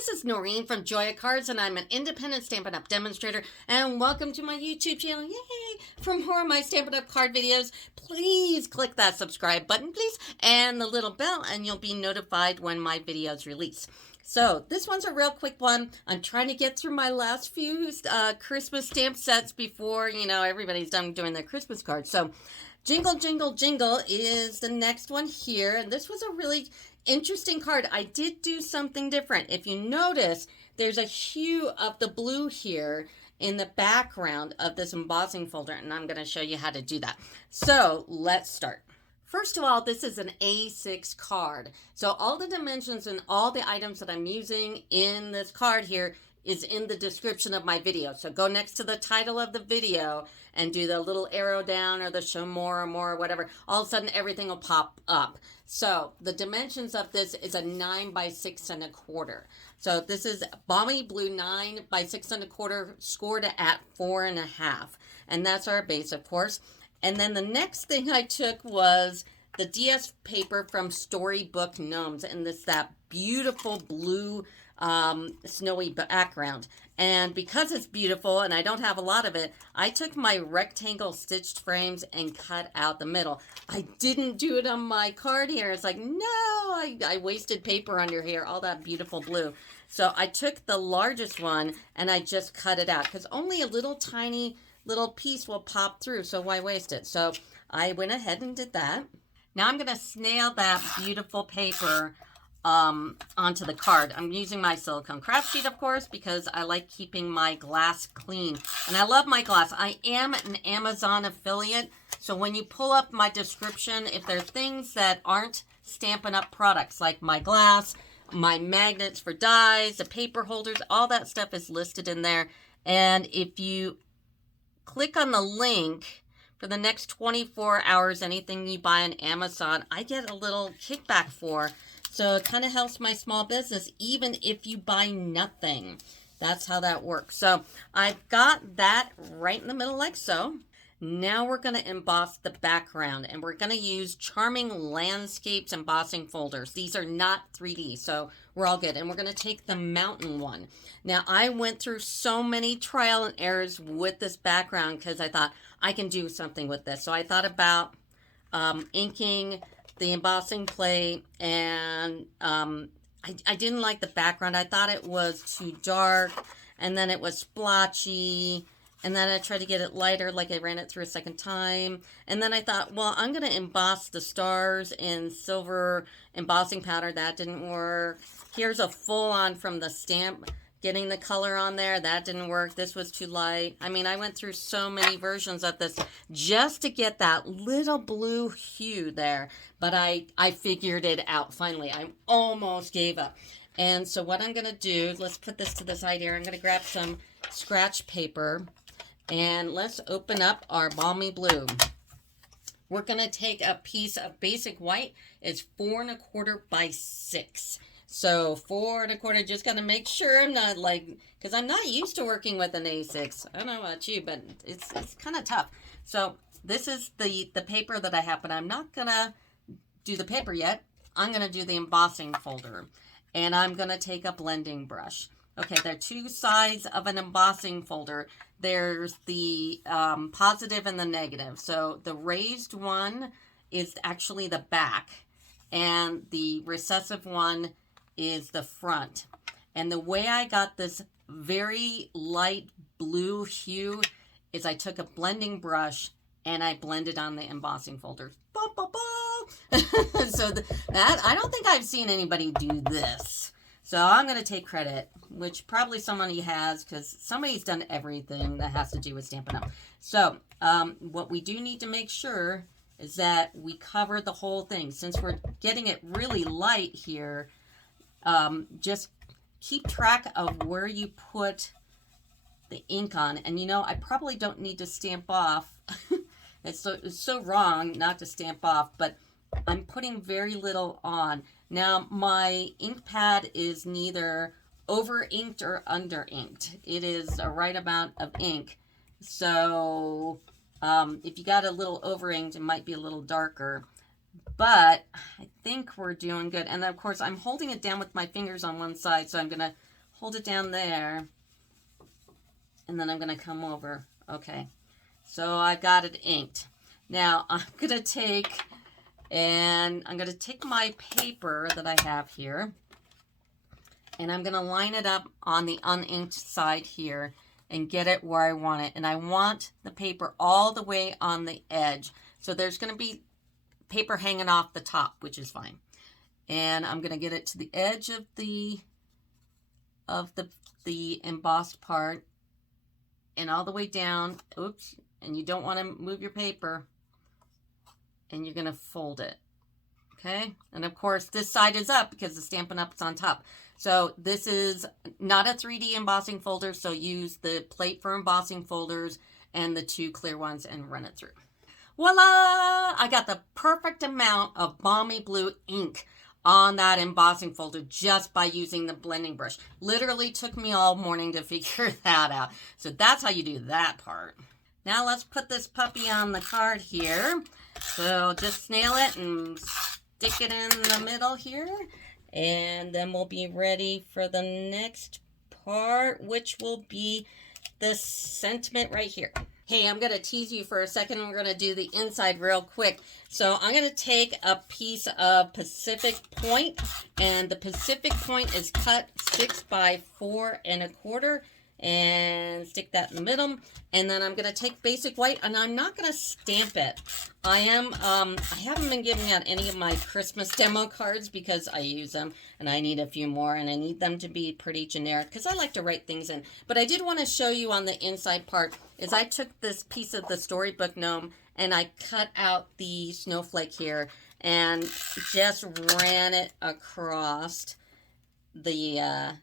this is Noreen from Joya Cards, and I'm an independent Stampin' Up! Demonstrator, and welcome to my YouTube channel. Yay! For more of my Stampin' Up! Card videos, please click that subscribe button, please, and the little bell, and you'll be notified when my videos release. So, this one's a real quick one. I'm trying to get through my last few Christmas stamp sets before, everybody's done doing their Christmas cards. So, Jingle, Jingle, Jingle is the next one here, and this was a really interesting card. I did do something different. If you notice, there's a hue of the blue here in the background of this embossing folder, and I'm going to show you how to do that. So let's start. First of all, this is an A6 card. So all the dimensions and all the items that I'm using in this card here is in the description of my video. So go next to the title of the video and do the little arrow down or the show more or more or whatever. All of a sudden everything will pop up. So the dimensions of this is a 9 by 6 1/4. So this is balmy blue 9 by 6 1/4 scored at 4.5. And that's our base, of course. And then the next thing I took was the DS paper from Storybook Gnomes, and that beautiful blue snowy background. And because it's beautiful and I don't have a lot of it, I took my rectangle stitched frames and cut out the middle. I didn't do it on my card here. It's like, no, I wasted paper under here, all that beautiful blue. So I took the largest one and I just cut it out because only a little tiny little piece will pop through, so why waste it? So I went ahead and did that. Now I'm going to snail that beautiful paper onto the card. I'm using my silicone craft sheet, of course, because I like keeping my glass clean. And I love my glass. I am an Amazon affiliate, so when you pull up my description, if there are things that aren't Stampin' Up! Products, like my glass, my magnets for dies, the paper holders, all that stuff is listed in there. And if you click on the link for the next 24 hours, anything you buy on Amazon, I get a little kickback for. So it kind of helps my small business, even if you buy nothing. That's how that works. So I've got that right in the middle like so. Now we're going to emboss the background, and we're going to use Charming Landscapes embossing folders. These are not 3D, so we're all good. And we're going to take the mountain one. Now, I went through so many trial and errors with this background because I thought I can do something with this. So I thought about inking the embossing plate, and I didn't like the background. I thought it was too dark, and then it was splotchy. And then I tried to get it lighter, like I ran it through a second time. And then I thought, well, I'm going to emboss the stars in silver embossing powder. That didn't work. Here's a full-on from the stamp, getting the color on there. That didn't work. This was too light. I mean, I went through so many versions of this just to get that little blue hue there. But I figured it out finally. I almost gave up. And so what I'm going to do, let's put this to the side here. I'm going to grab some scratch paper. And let's open up our balmy blue. We're going to take a piece of basic white. It's 4 1/4 by 6. So 4 1/4, just got to make sure I'm not because I'm not used to working with an A6. I don't know about you, but it's kind of tough. So this is the paper that I have, but I'm not going to do the paper yet. I'm going to do the embossing folder. And I'm going to take a blending brush. Okay, there are two sides of an embossing folder. There's the positive and the negative. So the raised one is actually the back, and the recessive one is the front. And the way I got this very light blue hue is I took a blending brush and I blended on the embossing folder. Ba, ba, ba. So that I don't think I've seen anybody do this. So I'm going to take credit, which probably somebody has, because somebody's done everything that has to do with Stampin' Up. So what we do need to make sure is that we cover the whole thing. Since we're getting it really light here, just keep track of where you put the ink on. And I probably don't need to stamp off. It's so wrong not to stamp off, but I'm putting very little on. Now, my ink pad is neither over-inked or under-inked. It is a right amount of ink. So, if you got a little over-inked, it might be a little darker. But I think we're doing good. And, of course, I'm holding it down with my fingers on one side, so I'm going to hold it down there, and then I'm going to come over. Okay, so I got it inked. Now I'm going to take my paper that I have here, and I'm going to line it up on the uninked side here and get it where I want it. And I want the paper all the way on the edge. So there's going to be paper hanging off the top, which is fine. And I'm going to get it to the edge of the embossed part and all the way down. Oops. And you don't want to move your paper. And you're going to fold it. Okay. And of course, this side is up because the Stampin' Up is on top. So this is not a 3D embossing folder. So use the plate for embossing folders and the 2 clear ones and run it through. Voila! I got the perfect amount of balmy blue ink on that embossing folder just by using the blending brush. Literally took me all morning to figure that out. So that's how you do that part. Now let's put this puppy on the card here. So just snail it and stick it in the middle here. And then we'll be ready for the next part, which will be the sentiment right here. Hey, I'm going to tease you for a second. We're going to do the inside real quick. So I'm going to take a piece of Pacific Point, and the Pacific Point is cut 6 by 4 1/4, and stick that in the middle. And then I'm going to take basic white, and I'm not going to stamp it. I haven't been giving out any of my Christmas demo cards because I use them, and I need a few more, and I need them to be pretty generic because I like to write things in. But I did want to show you on the inside part is I took this piece of the Storybook gnome and I cut out the snowflake here and just ran it across the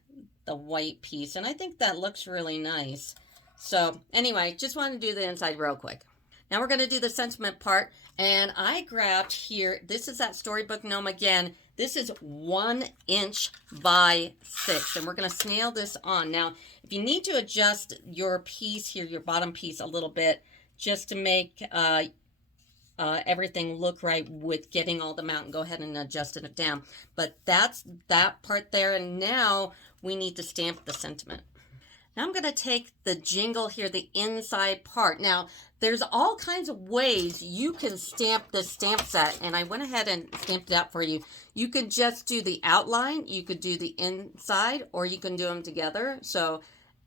white piece, and I think that looks really nice. So anyway, just wanted to do the inside real quick. Now we're going to do the sentiment part, and I grabbed here, this is that Storybook gnome again. This is 1 inch by 6, and we're going to snail this on. Now, if you need to adjust your piece here, your bottom piece a little bit, just to make everything look right with getting all the mountain, go ahead and adjust it down. But that's that part there, and now we need to stamp the sentiment. Now I'm going to take the jingle here, the inside part. Now, there's all kinds of ways you can stamp this stamp set, and I went ahead and stamped it out for you. You could just do the outline, you could do the inside, or you can do them together. So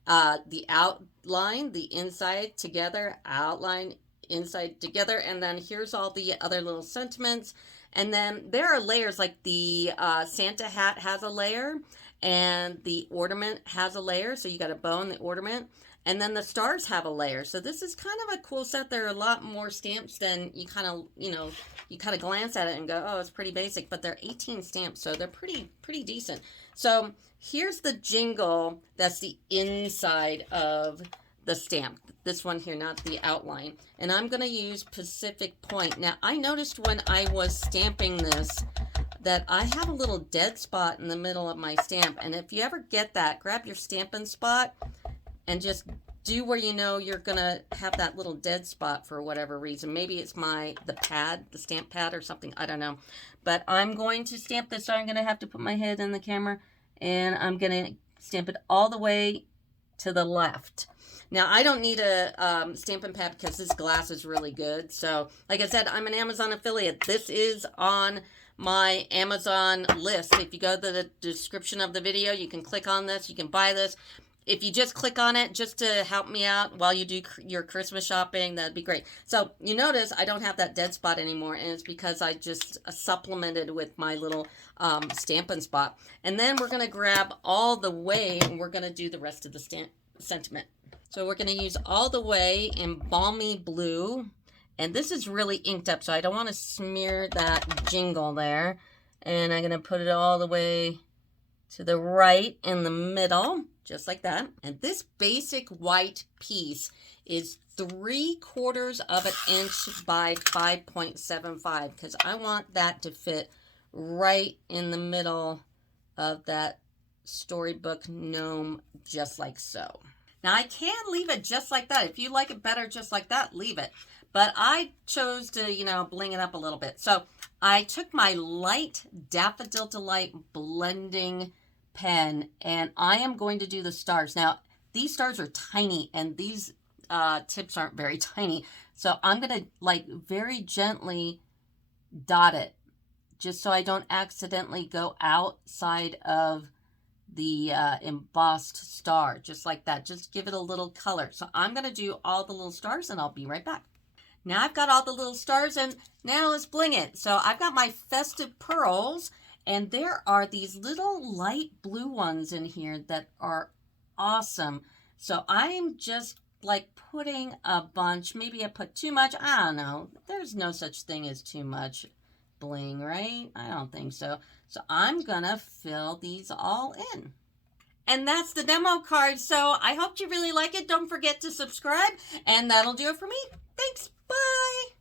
the outline, the inside together, outline, inside together, and then here's all the other little sentiments. And then there are layers, like the Santa hat has a layer, and the ornament has a layer. So you got a bow and the ornament, and then the stars have a layer. So this is kind of a cool set. There are a lot more stamps than you kind of glance at it and go, oh, it's pretty basic, but they're 18 stamps, so they're pretty decent. So here's the jingle. That's the inside of the stamp. This one here, not the outline. And I'm going to use Pacific Point. Now, I noticed when I was stamping this that I have a little dead spot in the middle of my stamp. And if you ever get that, grab your Stampin' Spot and just do where you know you're going to have that little dead spot for whatever reason. Maybe it's the pad, the stamp pad or something. I don't know. But I'm going to stamp this, so I'm going to have to put my head in the camera. And I'm going to stamp it all the way to the left. Now, I don't need a Stampin' Pad because this glass is really good. So, like I said, I'm an Amazon affiliate. This is on my Amazon list. If you go to the description of the video, you can click on this. You can buy this. If you just click on it just to help me out while you do your Christmas shopping, that'd be great. So, you notice I don't have that dead spot anymore, and it's because I just supplemented with my little Stampin' Spot. And then we're going to grab all the way, and we're going to do the rest of the sentiment. So we're going to use all the way in balmy blue. And this is really inked up, so I don't want to smear that jingle there. And I'm going to put it all the way to the right in the middle, just like that. And this basic white piece is 3/4 of an inch by 5.75, because I want that to fit right in the middle of that Storybook gnome, just like so. Now, I can leave it just like that. If you like it better just like that, leave it. But I chose to, bling it up a little bit. So I took my light Daffodil Delight blending pen, and I am going to do the stars. Now, these stars are tiny, and these tips aren't very tiny. So I'm going to like very gently dot it, just so I don't accidentally go outside of the embossed star, just like that. Just give it a little color. So I'm going to do all the little stars, and I'll be right back. Now I've got all the little stars, and now let's bling it. So I've got my festive pearls, and there are these little light blue ones in here that are awesome. So I'm just like putting a bunch. Maybe I put too much. I don't know. There's no such thing as too much bling, right? I don't think so. So I'm gonna fill these all in. And that's the demo card. So I hope you really like it. Don't forget to subscribe, and that'll do it for me. Thanks. Bye.